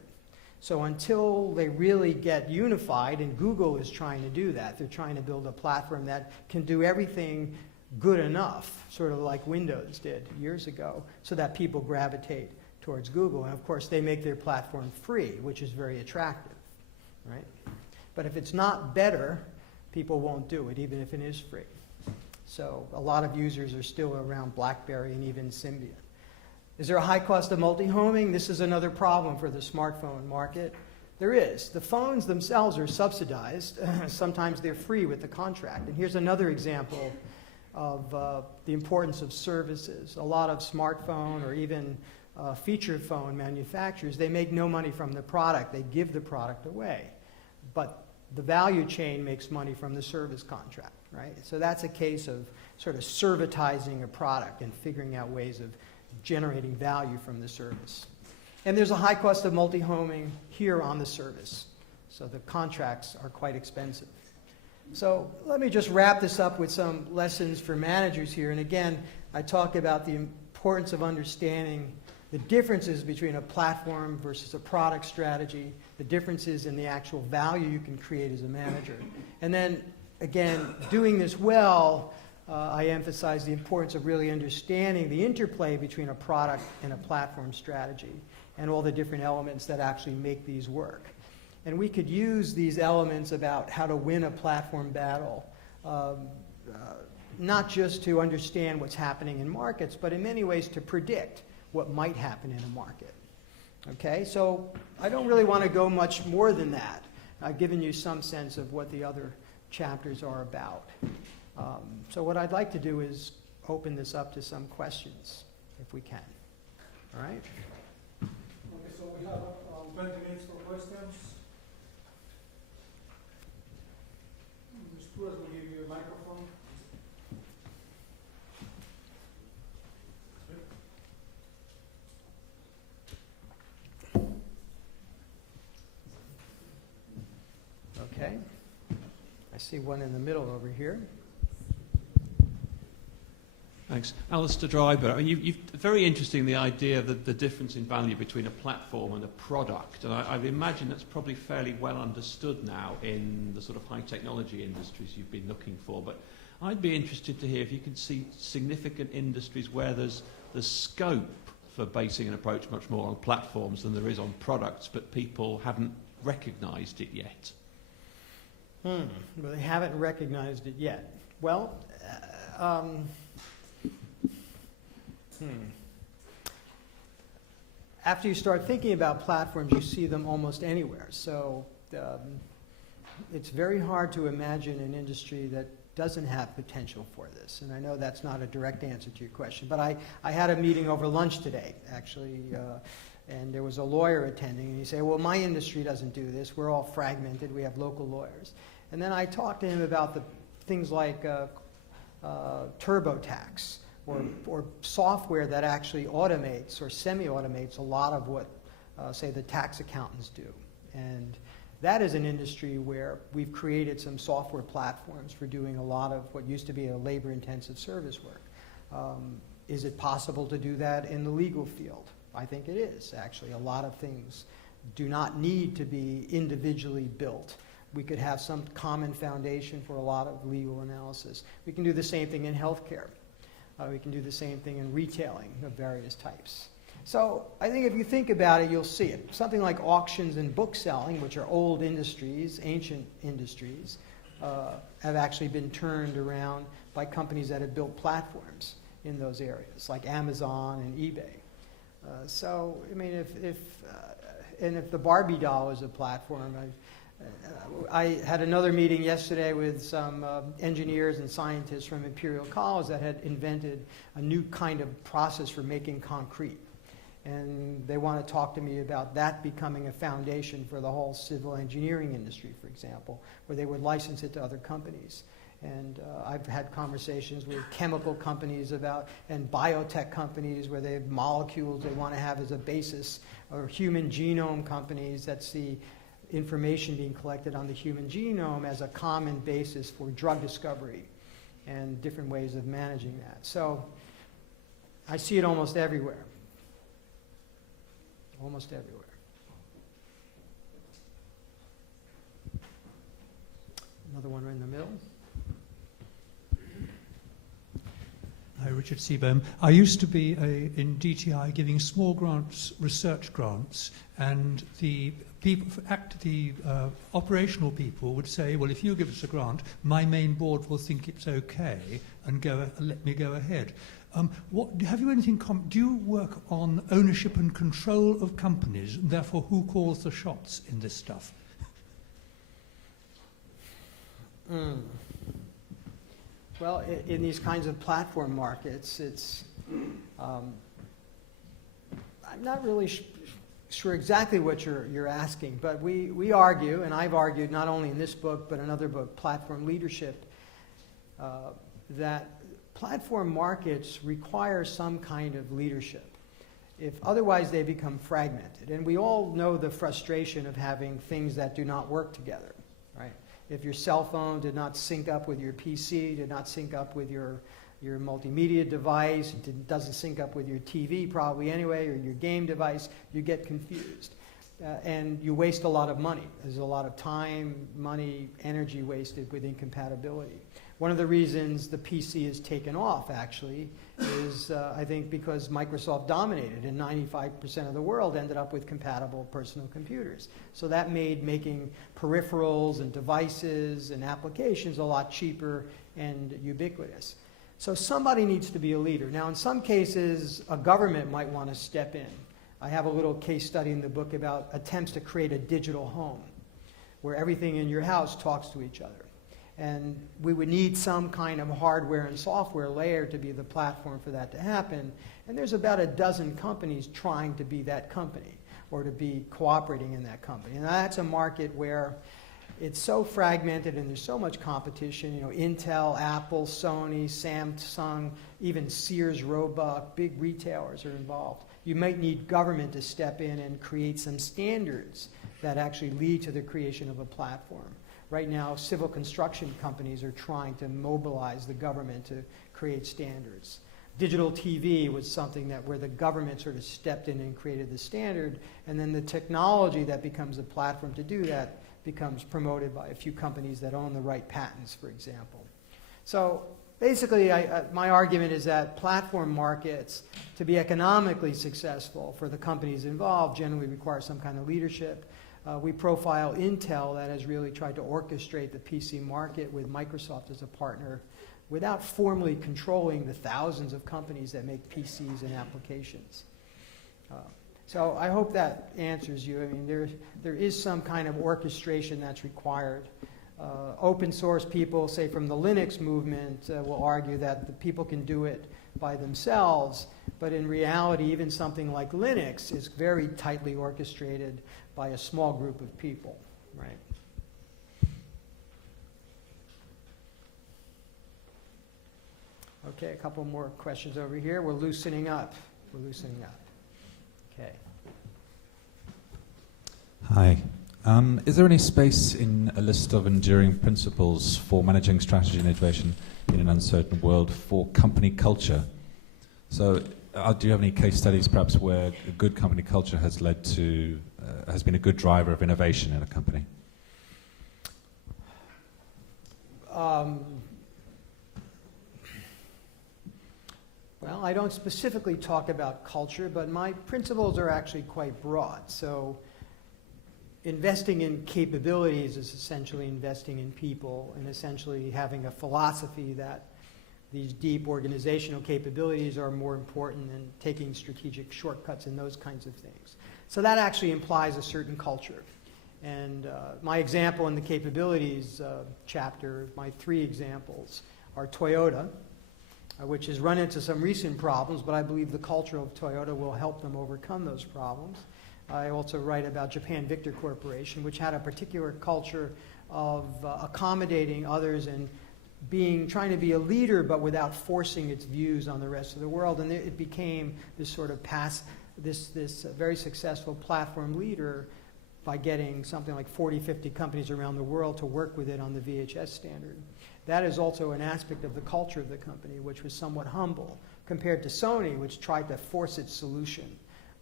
So until they really get unified, and Google is trying to do that, they're trying to build a platform that can do everything good enough, sort of like Windows did years ago, so that people gravitate towards Google. And of course, they make their platform free, which is very attractive, right? But if it's not better, people won't do it, even if it is free. So a lot of users are still around BlackBerry and even Symbian. Is there a high cost of multi-homing? This is another problem for the smartphone market. There is. The phones themselves are subsidized. Sometimes they're free with the contract. And here's another example of the importance of services. A lot of smartphone or even feature phone manufacturers, they make no money from the product. They give the product away. But the value chain makes money from the service contract, right? So that's a case of sort of servitizing a product and figuring out ways of generating value from the service. And there's a high cost of multi-homing here on the service. So the contracts are quite expensive. So let me just wrap this up with some lessons for managers here. And again, I talk about the importance of understanding the differences between a platform versus a product strategy, the differences in the actual value you can create as a manager. And then, again, doing this well, I emphasize the importance of really understanding the interplay between a product and a platform strategy and all the different elements that actually make these work. And we could use these elements about how to win a platform battle, not just to understand what's happening in markets, but in many ways to predict what might happen in a market. Okay, so I don't really want to go much more than that. I've given you some sense of what the other chapters are about. So what I'd like to do is open this up to some questions, if we can. All right? Okay, so we have 20 minutes for questions. The Stuart will give you a microphone. Okay. I see one in the middle over here. Thanks. Alistair Dryber, I mean, you've very interesting, the idea of the difference in value between a platform and a product. And I imagine that's probably fairly well understood now in the sort of high technology industries you've been looking for. But I'd be interested to hear if you can see significant industries where there's scope for basing an approach much more on platforms than there is on products, but people haven't recognized it yet. Well, they haven't recognized it yet. Well, after you start thinking about platforms, you see them almost anywhere. So it's very hard to imagine an industry that doesn't have potential for this. And I know that's not a direct answer to your question. But I had a meeting over lunch today, actually, and there was a lawyer attending. And he said, well, my industry doesn't do this. We're all fragmented. We have local lawyers. And then I talked to him about the things like TurboTax, or software that actually automates or semi-automates a lot of what, say, the tax accountants do. And that is an industry where we've created some software platforms for doing a lot of what used to be a labor-intensive service work. Is it possible to do that in the legal field? I think it is, actually. A lot of things do not need to be individually built. We could have some common foundation for a lot of legal analysis. We can do the same thing in healthcare. We can do the same thing in retailing of various types. So I think if you think about it, you'll see it. Something like auctions and book selling, which are old industries, ancient industries, have actually been turned around by companies that have built platforms in those areas, like Amazon and eBay. So, I mean, if the Barbie doll is a platform, I had another meeting yesterday with some engineers and scientists from Imperial College that had invented a new kind of process for making concrete. And they want to talk to me about that becoming a foundation for the whole civil engineering industry, for example, where they would license it to other companies. And I've had conversations with chemical companies and biotech companies where they have molecules they want to have as a basis, or human genome companies that see information being collected on the human genome as a common basis for drug discovery and different ways of managing that. So I see it almost everywhere. Almost everywhere. Another one right in the middle. Hi, Richard Seabohm. I used to be in DTI giving small grants, research grants, and the people, the operational people would say, well, if you give us a grant, my main board will think it's okay and let me go ahead. Have you anything? Do you work on ownership and control of companies, and therefore who calls the shots in this stuff? Well, in these kinds of platform markets, I'm not really sure exactly what you're asking, but we argue, and I've argued not only in this book but another book, Platform Leadership, that platform markets require some kind of leadership. If otherwise they become fragmented, and we all know the frustration of having things that do not work together, right? If your cell phone did not sync up with your PC, did not sync up with your multimedia device, it doesn't sync up with your TV probably anyway, or your game device, you get confused. And you waste a lot of money. There's a lot of time, money, energy wasted with incompatibility. One of the reasons the PC has taken off, actually, is I think because Microsoft dominated and 95% of the world ended up with compatible personal computers. So that made making peripherals and devices and applications a lot cheaper and ubiquitous. So somebody needs to be a leader. Now, in some cases, a government might want to step in. I have a little case study in the book about attempts to create a digital home where everything in your house talks to each other. And we would need some kind of hardware and software layer to be the platform for that to happen. And there's about a dozen companies trying to be that company or to be cooperating in that company. And that's a market where it's so fragmented and there's so much competition. You know, Intel, Apple, Sony, Samsung, even Sears, Roebuck, big retailers are involved. You might need government to step in and create some standards that actually lead to the creation of a platform. Right now, civil construction companies are trying to mobilize the government to create standards. Digital TV was something where the government sort of stepped in and created the standard, and then the technology that becomes a platform to do that becomes promoted by a few companies that own the right patents, for example. So basically, my argument is that platform markets, to be economically successful for the companies involved, generally require some kind of leadership. We profile Intel that has really tried to orchestrate the PC market with Microsoft as a partner without formally controlling the thousands of companies that make PCs and applications. So I hope that answers you. I mean, there is some kind of orchestration that's required. Open source people, say from the Linux movement, will argue that the people can do it by themselves, but in reality, even something like Linux is very tightly orchestrated by a small group of people, right? Okay, a couple more questions over here. We're loosening up. We're loosening up. Okay. Hi. Is there any space in a list of enduring principles for managing strategy and innovation in an uncertain world for company culture? So do you have any case studies perhaps where a good company culture has led to, has been a good driver of innovation in a company? Well, I don't specifically talk about culture, but my principles are actually quite broad. So investing in capabilities is essentially investing in people and essentially having a philosophy that these deep organizational capabilities are more important than taking strategic shortcuts and those kinds of things. So that actually implies a certain culture. And my example in the capabilities chapter, my 3 examples, are Toyota, which has run into some recent problems, but I believe the culture of Toyota will help them overcome those problems. I also write about Japan Victor Corporation, which had a particular culture of accommodating others and trying to be a leader, but without forcing its views on the rest of the world. And it became this sort of this very successful platform leader by getting something like 40, 50 companies around the world to work with it on the VHS standard. That is also an aspect of the culture of the company, which was somewhat humble, compared to Sony, which tried to force its solution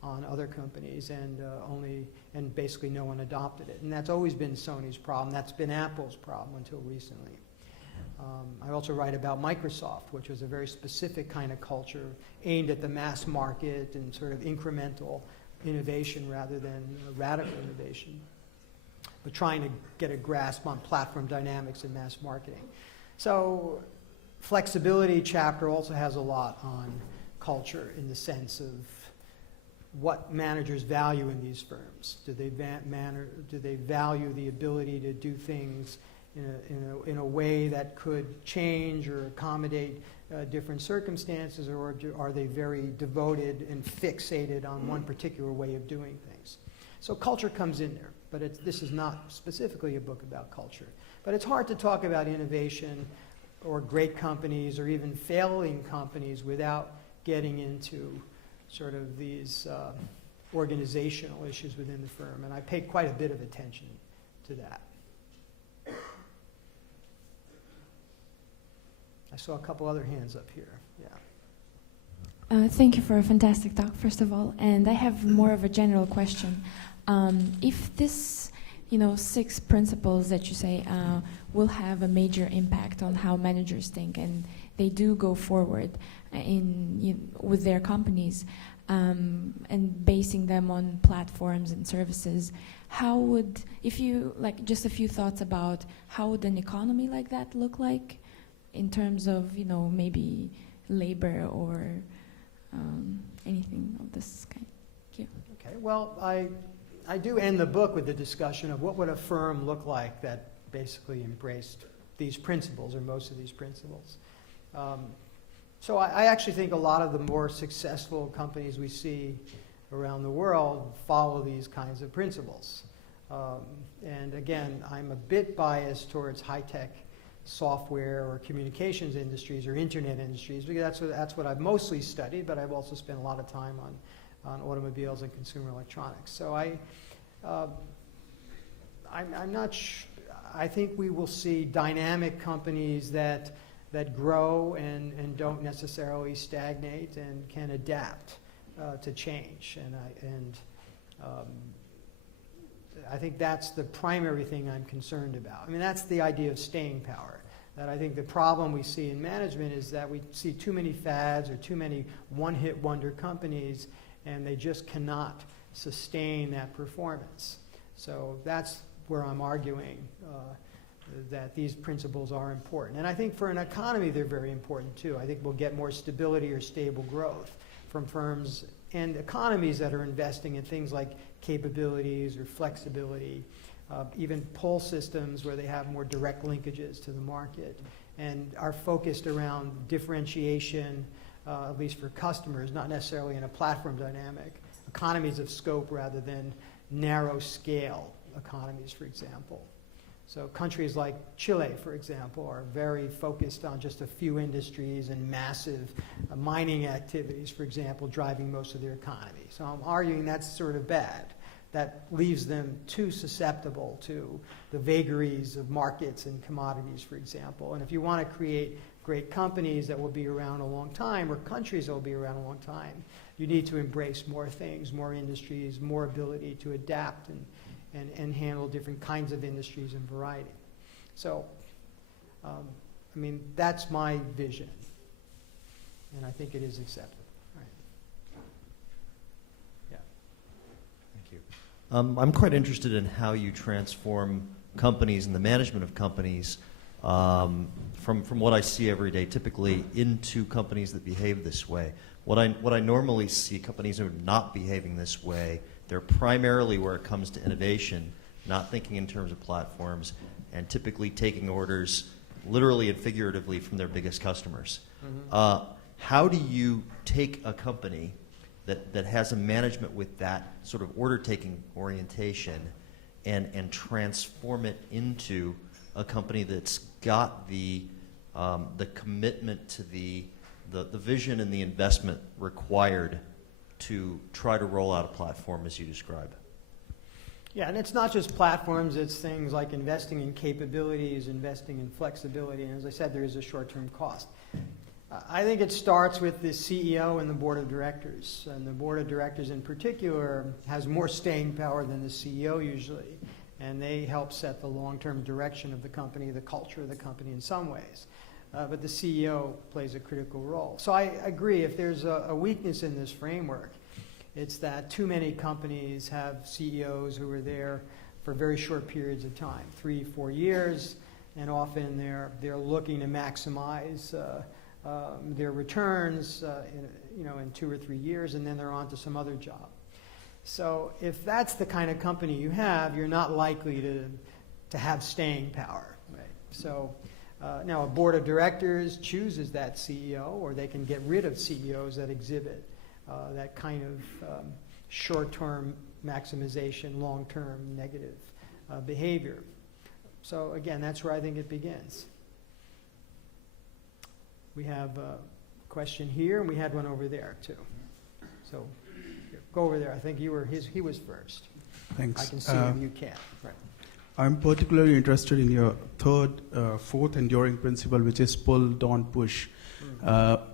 on other companies and basically no one adopted it. And that's always been Sony's problem. That's been Apple's problem until recently. I also write about Microsoft, which was a very specific kind of culture aimed at the mass market and sort of incremental innovation rather than radical innovation, but trying to get a grasp on platform dynamics and mass marketing. So flexibility chapter also has a lot on culture in the sense of what managers value in these firms. Do they value the ability to do things in a way that could change or accommodate different circumstances, or are they very devoted and fixated on one particular way of doing things? So culture comes in there, but this is not specifically a book about culture. But it's hard to talk about innovation or great companies or even failing companies without getting into sort of these organizational issues within the firm, and I paid quite a bit of attention to that. I saw a couple other hands up here. Yeah. Thank you for a fantastic talk, first of all. And I have more of a general question. If this, 6 principles that you say will have a major impact on how managers think, and they do go forward with their companies, and basing them on platforms and services, how would, just a few thoughts about how would an economy like that look like? In terms of, maybe labor or anything of this kind. Thank you. Okay, well, I do end the book with the discussion of what would a firm look like that basically embraced these principles, or most of these principles. So I actually think a lot of the more successful companies we see around the world follow these kinds of principles. And again, I'm a bit biased towards high-tech software or communications industries or internet industries, because that's what I've mostly studied, but I've also spent a lot of time on automobiles and consumer electronics. So I'm not I think we will see dynamic companies that grow and don't necessarily stagnate and can adapt to change. And I think that's the primary thing I'm concerned about. I mean, that's the idea of staying power. That I think the problem we see in management is that we see too many fads or too many one-hit wonder companies, and they just cannot sustain that performance. So that's where I'm arguing that these principles are important. And I think for an economy, they're very important too. I think we'll get more stability or stable growth from firms and economies that are investing in things like capabilities or flexibility, even pull systems where they have more direct linkages to the market, and are focused around differentiation, at least for customers, not necessarily in a platform dynamic, economies of scope rather than narrow scale economies, for example. So countries like Chile, for example, are very focused on just a few industries and massive mining activities, for example, driving most of their economy. So I'm arguing that's sort of bad. That leaves them too susceptible to the vagaries of markets and commodities, for example. And if you want to create great companies that will be around a long time, or countries that will be around a long time, you need to embrace more things, more industries, more ability to adapt and handle different kinds of industries and variety. So, I mean, that's my vision. And I think it is acceptable. I'm quite interested in how you transform companies and the management of companies from what I see every day, typically into companies that behave this way. What I normally see, companies are not behaving this way. They're primarily, where it comes to innovation, not thinking in terms of platforms, and typically taking orders literally and figuratively from their biggest customers. Mm-hmm. How do you take a company that has a management with that sort of order-taking orientation and transform it into a company that's got the commitment to the vision and the investment required to try to roll out a platform as you describe? Yeah, and it's not just platforms, it's things like investing in capabilities, investing in flexibility, and as I said, there is a short-term cost. I think it starts with the CEO and the board of directors, and the board of directors in particular has more staying power than the CEO usually. and they help set the long-term direction of the company, the culture of the company in some ways. But the CEO plays a critical role. So I agree, if there's a weakness in this framework, it's that too many companies have CEOs who are there for very short periods of time, 3-4 years, and often they're looking to maximize their returns in 2 or 3 years, and then they're on to some other job. So if that's the kind of company you have, you're not likely to have staying power. Right? So now a board of directors chooses that CEO, or they can get rid of CEOs that exhibit that kind of short-term maximization, long-term negative behavior. So again, that's where I think it begins. We have a question here, and we had one over there too. So go over there. I think he was first. Thanks. I can see him, you can't. Right. I'm particularly interested in your fourth enduring principle, which is pull, don't push.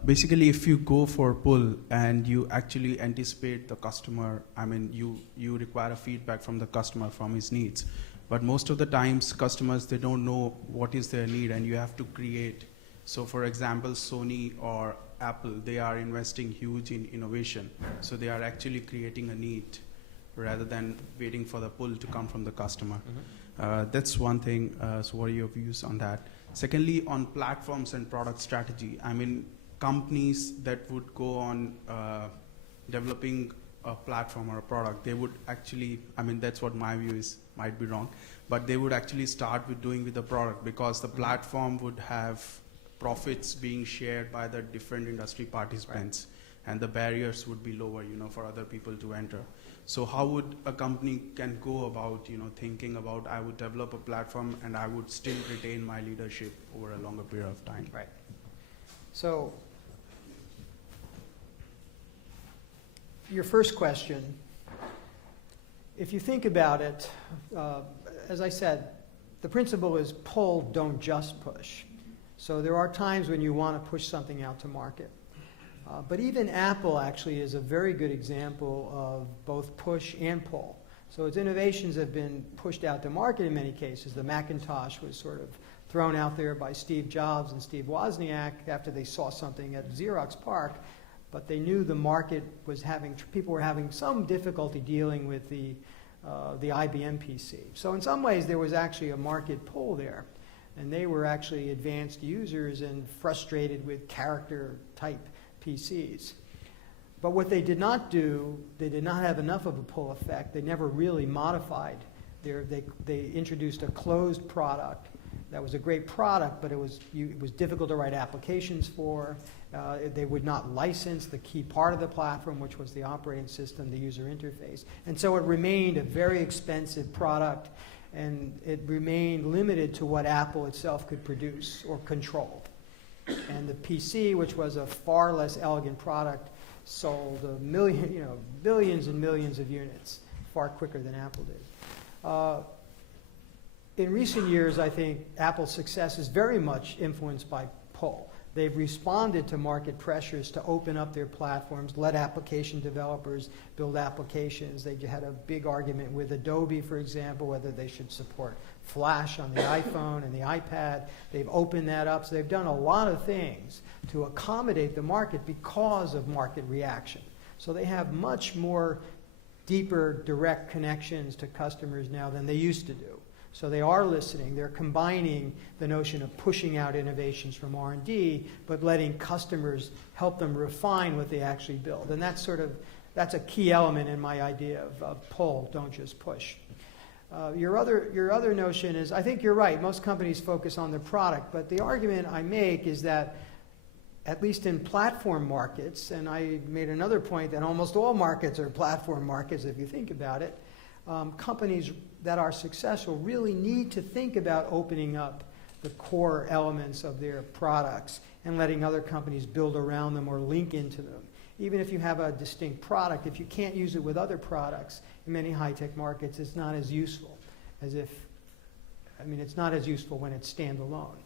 Basically, if you go for pull and you actually anticipate the customer, I mean, you require a feedback from the customer, from his needs. But most of the times, customers, they don't know what is their need, and you have to create. So for example, Sony or Apple, they are investing huge in innovation. So they are actually creating a need rather than waiting for the pull to come from the customer. That's one thing. So what are your views on that? Secondly, on platforms and product strategy, I mean, companies that would go on developing a platform or a product, they would actually, I mean, that's what my view is, might be wrong, but they would actually start with doing with the product, because the platform would have profits being shared by the different industry participants, and the barriers would be lower, for other people to enter. So how would a company can go about, thinking about, I would develop a platform and I would still retain my leadership over a longer period of time? Right. So your first question, if you think about it, as I said, the principle is pull, don't just push. So there are times when you want to push something out to market. But even Apple actually is a very good example of both push and pull. So its innovations have been pushed out to market in many cases. The Macintosh was sort of thrown out there by Steve Jobs and Steve Wozniak after they saw something at Xerox PARC, but they knew the market was people were having some difficulty dealing with the IBM PC. So in some ways there was actually a market pull there, and they were actually advanced users and frustrated with character type PCs. But what they did not do, they did not have enough of a pull effect. They never really modified. They introduced a closed product that was a great product, but it was difficult to write applications for. They would not license the key part of the platform, which was the operating system, the user interface. And so it remained a very expensive product, and it remained limited to what Apple itself could produce or control. And the PC, which was a far less elegant product, sold billions and millions of units far quicker than Apple did. In recent years, I think Apple's success is very much influenced by pull. They've responded to market pressures to open up their platforms, let application developers build applications. They had a big argument with Adobe, for example, whether they should support Flash on the iPhone and the iPad. They've opened that up. So they've done a lot of things to accommodate the market because of market reaction. So they have much more deeper, direct connections to customers now than they used to do. So they are listening. They're combining the notion of pushing out innovations from R&D, but letting customers help them refine what they actually build. And that's a key element in my idea of pull, don't just push. Your other notion is, I think you're right, most companies focus on their product, but the argument I make is that at least in platform markets, and I made another point that almost all markets are platform markets if you think about it, companies that are successful really need to think about opening up the core elements of their products and letting other companies build around them or link into them. Even if you have a distinct product, if you can't use it with other products, in many high-tech markets, it's not as useful it's not as useful when it's standalone.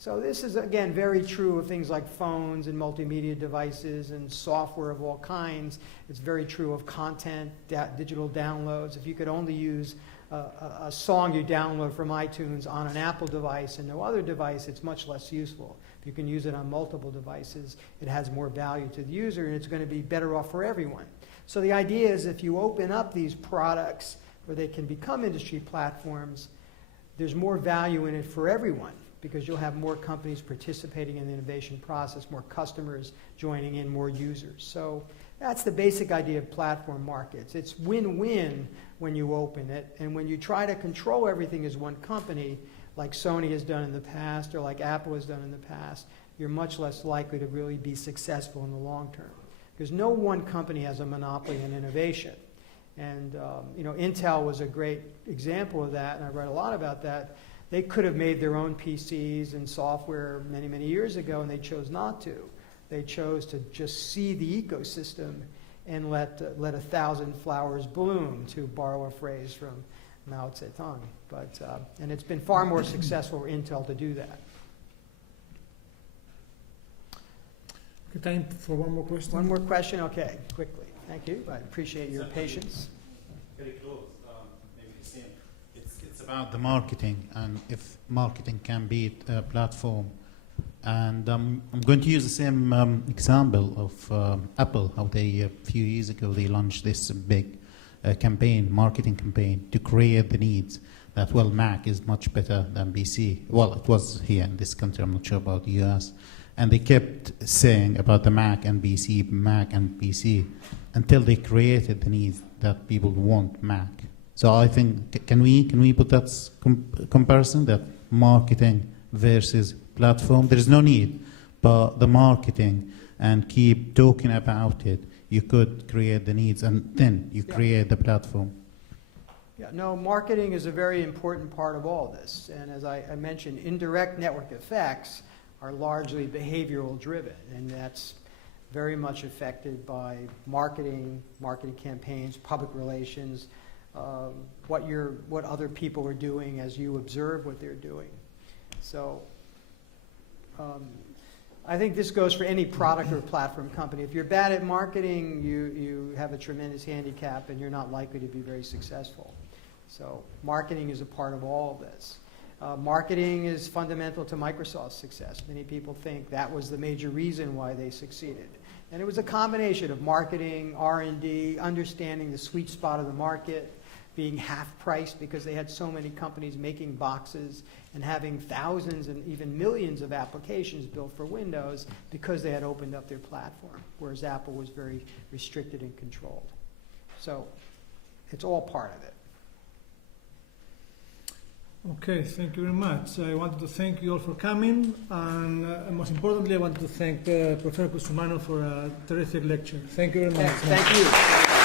So this is, again, very true of things like phones and multimedia devices and software of all kinds. It's very true of content, digital downloads. If you could only use a song you download from iTunes on an Apple device and no other device, it's much less useful. If you can use it on multiple devices, it has more value to the user, and it's going to be better off for everyone. So the idea is if you open up these products where they can become industry platforms, there's more value in it for everyone, because you'll have more companies participating in the innovation process, more customers joining in, more users. So that's the basic idea of platform markets. It's win-win when you open it, and when you try to control everything as one company, like Sony has done in the past or like Apple has done in the past, you're much less likely to really be successful in the long term, because no one company has a monopoly in innovation. And Intel was a great example of that, and I read a lot about that. They could have made their own PCs and software many, many years ago, and they chose not to. They chose to just see the ecosystem and let 1,000 flowers bloom, to borrow a phrase from Mao Zedong. And it's been far more successful for Intel to do that. Okay, time for one more question. One more question? Okay, quickly. Thank you. I appreciate your patience. Very close. Maybe the same. It's about the marketing, and if marketing can be a platform. And I'm going to use the same example of Apple, how they, a few years ago, they launched this big marketing campaign to create the needs that, well, Mac is much better than PC. Well, it was here in this country, I'm not sure about the US. And they kept saying about the Mac and PC, until they created the needs that people want Mac. So I think, can we put that comparison, that marketing versus platform? There is no need, but the marketing, and keep talking about it, you could create the needs, and then you create the platform. Yeah, no, marketing is a very important part of all this. And as I mentioned, indirect network effects are largely behavioral driven, and that's very much affected by marketing campaigns, public relations, what other people are doing as you observe what they're doing. So I think this goes for any product or platform company. If you're bad at marketing, you have a tremendous handicap, and you're not likely to be very successful. So marketing is a part of all of this. Marketing is fundamental to Microsoft's success. Many people think that was the major reason why they succeeded. And it was a combination of marketing, R&D, understanding the sweet spot of the market, being half-priced because they had so many companies making boxes and having thousands and even millions of applications built for Windows because they had opened up their platform, whereas Apple was very restricted and controlled. So it's all part of it. Okay, thank you very much. I wanted to thank you all for coming, and most importantly, I want to thank Professor Cusumano for a terrific lecture. Thank you very much. Thank you.